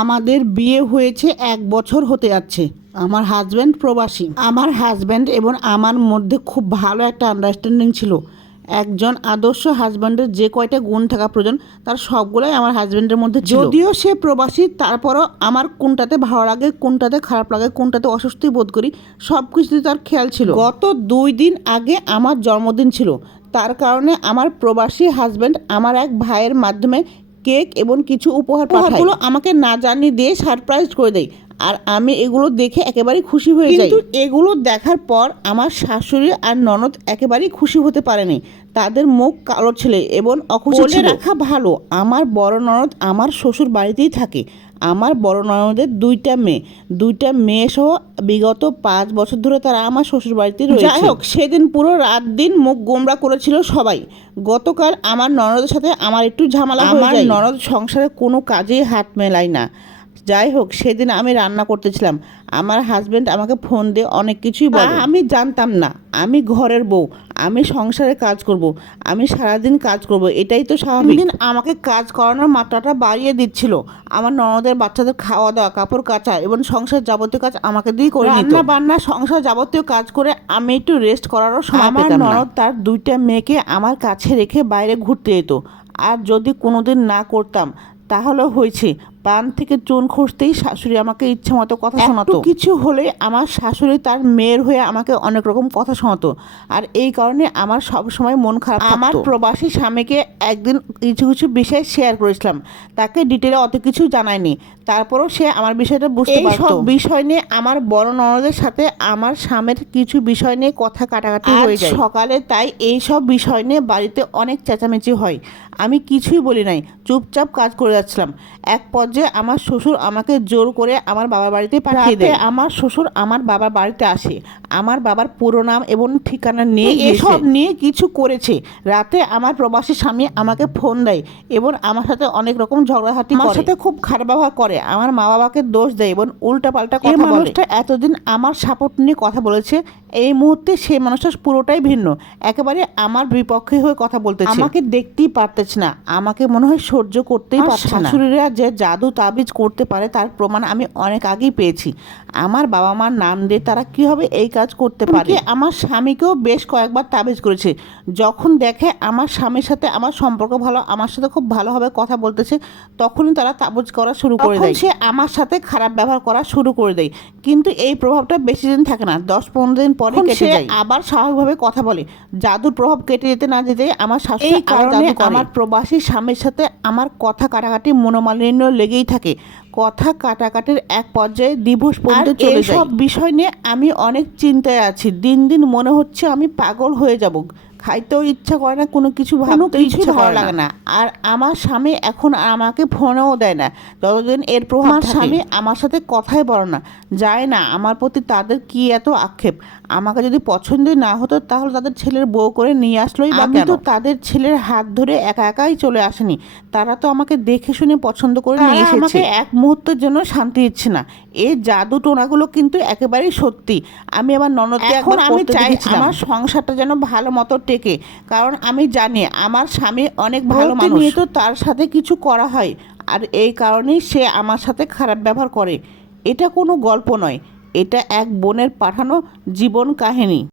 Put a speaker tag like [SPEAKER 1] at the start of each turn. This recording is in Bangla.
[SPEAKER 1] আমাদের বিয়ে হয়েছে এক বছর হতে যাচ্ছে। আমার হাজব্যান্ড প্রবাসী। আমার হাজব্যান্ড এবং আমার মধ্যে খুব ভালো একটা আন্ডারস্ট্যান্ডিং ছিল। একজন আদর্শ হাজব্যান্ডের যে কয়টা গুণ থাকা প্রয়োজন, তার সবগুলোই আমার হাজব্যান্ডের মধ্যে যদিও সে প্রবাসী, তারপরও আমার কোনটাতে ভালো লাগে, কোনটাতে খারাপ লাগে, কোনটাতে অস্বস্তি বোধ করি সব কিছুতে তার খেয়াল ছিল। গত দুই দিন আগে আমার জন্মদিন ছিল। তার কারণে আমার প্রবাসী হাজব্যান্ড আমার এক ভাইয়ের মাধ্যমে কেক এবং কিছু উপহার পাঠাগুলো আমাকে না জানিয়ে দিয়ে সারপ্রাইজ করে দেয়। আর আমি এগুলো দেখে একেবারেই খুশি হয়ে যাই। কিন্তু এগুলো দেখার পর আমার শাশুড়ি আর ননদ একেবারেই খুশি হতে পারেনি। তাদের মুখ কালো ছেলে এবং অখুশি রাখা ভালো। আমার বড় ননদ আমার শ্বশুর বাড়িতেই থাকে। আমার বড় ননদের দুইটা মেয়ে। দুইটা মেয়ে সহ বিগত পাঁচ বছর ধরে তারা আমার শ্বশুর বাড়িতে রয়েছে। যাই হোক সেদিন পুরো রাত দিন মুখ গোমরা করেছিল সবাই। গতকাল আমার ননদের সাথে আমার একটু ঝামেলা
[SPEAKER 2] আমার
[SPEAKER 1] ননদ সংসারে কোনো কাজেই হাত মেলায় না। যাই হোক সেদিন আমি রান্না করতেছিলাম। আমার হাজবেন্ড আমাকে ফোন দিয়ে অনেক কিছুই বলে। আমি জানতাম না। আমি ঘরের বউ। আমি সংসারে কাজ করব আমি সারাদিন কাজ করব এটাই তো স্বাভাবিক। দিন আমাকে কাজ করানোর মাত্রাটা বাড়িয়ে দিচ্ছিল। আমার ননদের বাচ্চাদের খাওয়া দাওয়া কাপড় কাচা এবং সংসার যাবতীয় কাজ আমাকে দিয়ে করে রান্না বান্না সংসার যাবতীয় কাজ করে আমি একটু রেস্ট করারও সময় আমার ননদ তার দুইটা মেয়েকে আমার কাছে রেখে বাইরে ঘুরতে যেত। আর যদি কোনোদিন না করতাম তাহলে হয়েছে। পান থেকে চুন খুঁজতেই শাশুড়ি আমাকে ইচ্ছে মতো কথা শোনাতো। কিছু হলে আমার শাশুড়ি তার মেয়ের হয়ে আমাকে অনেক রকম কথা শোনাতো। আর এই কারণে আমার সব সময় মন খারাপ আমার প্রবাসী স্বামীকে একদিন কিছু কিছু বিষয় শেয়ার করেছিলাম। তাকে ডিটেলে অত কিছু জানায়নি। তারপরও সে আমার বিষয়টা বুঝতে
[SPEAKER 2] এই
[SPEAKER 1] পারতো।
[SPEAKER 2] সব
[SPEAKER 1] বিষয় নিয়ে আমার বড় ননদের সাথে আমার স্বামীর কিছু বিষয় নিয়ে কথা কাটাকাটি হয়ে যায়। সকালে তাই এই সব বিষয় নিয়ে বাড়িতে অনেক চেঁচামেচি হয়। আমি কিছুই বলি নাই। চুপচাপ কাজ করে যাচ্ছিলাম। এক পর্যায়ে আমার শ্বশুর আমাকে জোর করে আমার বাবার বাড়িতে পাঠিয়ে দেয়। আমার শ্বশুর আমার বাবার বাড়িতে আসে। আমার বাবার পুরো নাম এবং ঠিকানা নিয়ে এসব নিয়ে কিছু করেছে। রাতে আমার প্রবাসী স্বামী আমাকে ফোন দেয় এবং আমার সাথে অনেক রকম ঝগড়াঝাটি আমার সাথে খুব খারাপ ব্যবহার করে। আমার মা বাবাকে দোষ দেয় এবং উল্টা পাল্টা কথা মানুষটা এতদিন আমার সাপোর্ট নিয়ে কথা বলেছে। এই মুহূর্তে সেই মানুষটা পুরোটাই ভিন্ন। একেবারে আমার বিপক্ষে হয়ে কথা বলতেছে। আমাকে দেখতেই পারতেছে না। আমাকে মনে হয় সহ্য করতেই পারছে না। শাশুড়িরা যে জাদু তাবিজ করতে পারে তার প্রমাণ আমি অনেক আগেই পেয়েছি। আমার বাবা মার নাম দিয়ে তারা কীভাবে এই কাজ করতে পারে? আমার স্বামীকেও বেশ কয়েকবার তাবিজ করেছে? যখন দেখে আমার স্বামীর সাথে আমার সম্পর্ক ভালো আমার সাথে খুব ভালোভাবে কথা বলতেছে তখনই তারা তাবিজ করা শুরু করে দেয়। সে আমার সাথে খারাপ ব্যবহার করা শুরু করে দেয়। কিন্তু এই প্রভাবটা বেশি দিন থাকে না। দশ পনেরো দিন পরে কেটে
[SPEAKER 2] সে
[SPEAKER 1] যায়। আবার স্বাভাবিকভাবে কথা বলে। জাদুর প্রভাব কেটে যেতে না যেতে আমার শাশুড়ি
[SPEAKER 2] কারণে আমার
[SPEAKER 1] প্রবাসী স্বামীর সাথে আমার কথা কাটাকাটি মনোমালিন্য লেগেই থাকে। কথা কাটাকাটির এক পর্যায়ে দিবস পর্যন্ত চলে সব বিষয় নিয়ে আমি অনেক চিন্তায় আছি। দিন দিন মনে হচ্ছে আমি পাগল হয়ে যাব। খাইতেও ইচ্ছা করে না কোনো কিছু ভাবতেও ইচ্ছা
[SPEAKER 2] ভালো
[SPEAKER 1] লাগে না। আর আমার স্বামী এখন আমাকে ফোনেও দেয় না। যতদিন এর প্রভাব
[SPEAKER 2] আমার
[SPEAKER 1] স্বামী আমার সাথে কথাই বলে না। যায় না। আমার প্রতি তাদের কি এত আক্ষেপ? আমাকে যদি পছন্দই না হতো তাহলে তাদের ছেলের বউ করে নিয়ে আসলোই বা
[SPEAKER 2] আমি
[SPEAKER 1] তো তাদের ছেলের হাত ধরে একা একাই চলে আসেনি। তারা তো আমাকে দেখে শুনে পছন্দ করে নিয়ে এসেছে।
[SPEAKER 2] আমাকে
[SPEAKER 1] এক মুহূর্তের জন্য শান্তি দিচ্ছে না। এই জাদু টোনাগুলো কিন্তু একেবারেই সত্যি। আমি আমার ননদকে
[SPEAKER 2] এখন আমি চাই
[SPEAKER 1] আমার সংসারটা যেন ভালো মতো টেকে কারণ আমি জানি আমার স্বামী অনেক ভালো মানুষ।
[SPEAKER 2] নিয়ে
[SPEAKER 1] তো তার সাথে কিছু করা হয়। আর এই কারণেই সে আমার সাথে খারাপ ব্যবহার করে। এটা কোনো গল্প নয়। এটা এক বোনের পাঠানো জীবন কাহিনী।